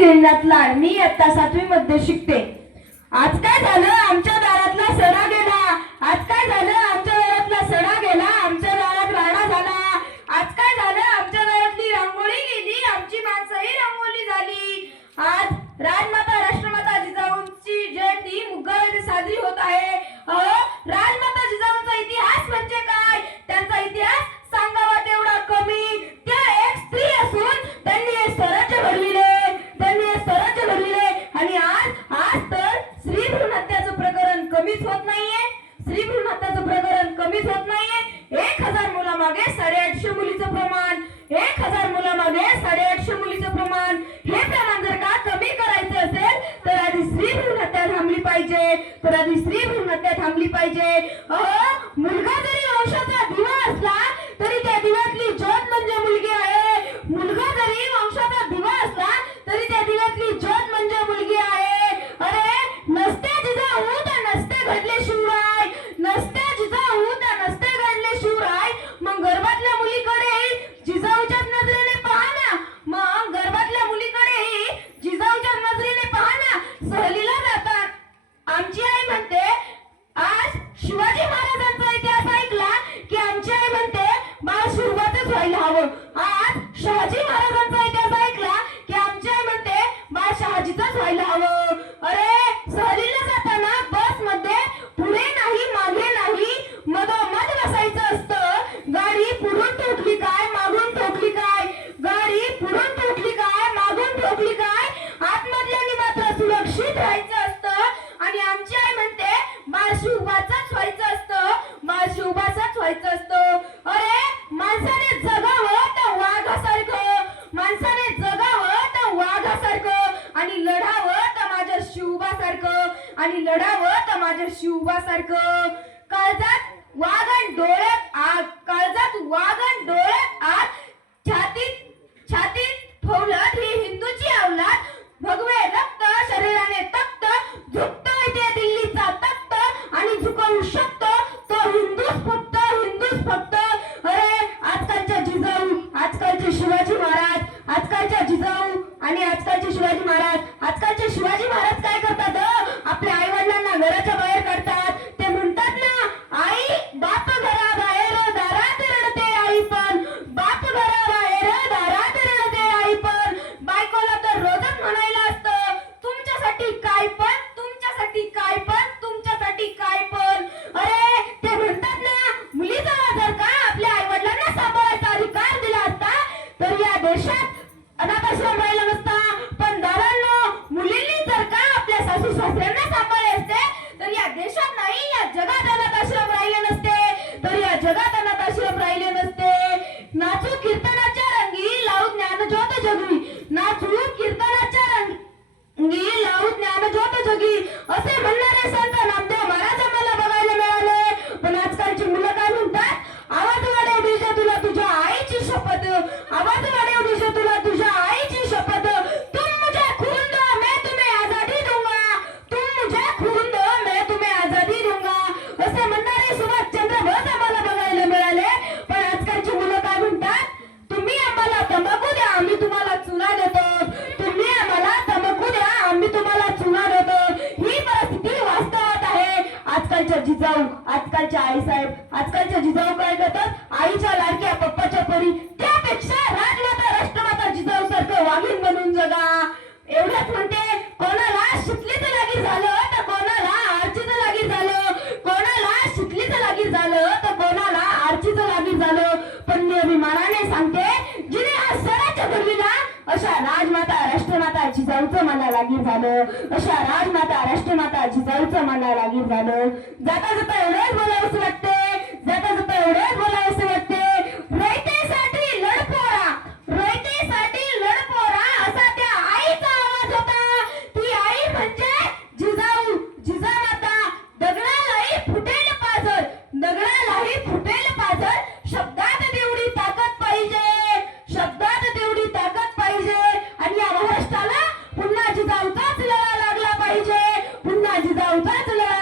गेंदात मी आता सातवी मध्ये शिकते. आज काय झालं? आमच्या दारातला सडा गेला. आज काय झालं? दिसत नाहीये. एक हजार मुलामागे साडेआठशे मुलीचं प्रमाण. एक हजार मुलामागे साडेआठशे मुलीचं प्रमाण. हे प्रमाण जर का कमी करायचं असेल तर आधी स्त्री भ्रूण हत्या थांबली पाहिजे. तर आधी स्त्री भ्रूण हत्या थांबली पाहिजे. मुलगा அவர் लढावं तर माझ्या शिवबासारखं आणि लढावं तर माझ्या शिवबासारखं. काळजात वाघ आणि डोळ्यात आग काळजात वाघ माझ्यासाठी काय पण तुमच्यासाठी काय पण आईसाहेब आजकालच्या जिजाऊ काय करतात? आईच्या लाडक्या पप्पाच्या परी. त्यापेक्षा राजमाता राष्ट्रमाता जिजाऊ सारखं वागीन बनून जगा. एवढंच म्हणते कोणाला शिकलीच लागी झालं तर कोणाला आरचीच लागी झालं. कोणाला शिकलीच लागी झालं तर कोणाला आरचीच लागी झालं. पण मी अभिमानाने सांगते जिजाऊचं मना लागीर झालं. अशा राजमाता राष्ट्रमाता जिजाऊचं मना लागीर झालं. जाता जाता एवढेच बोलावंच वाटते जाता जाता एवढेच बोलावं cidade da Alberto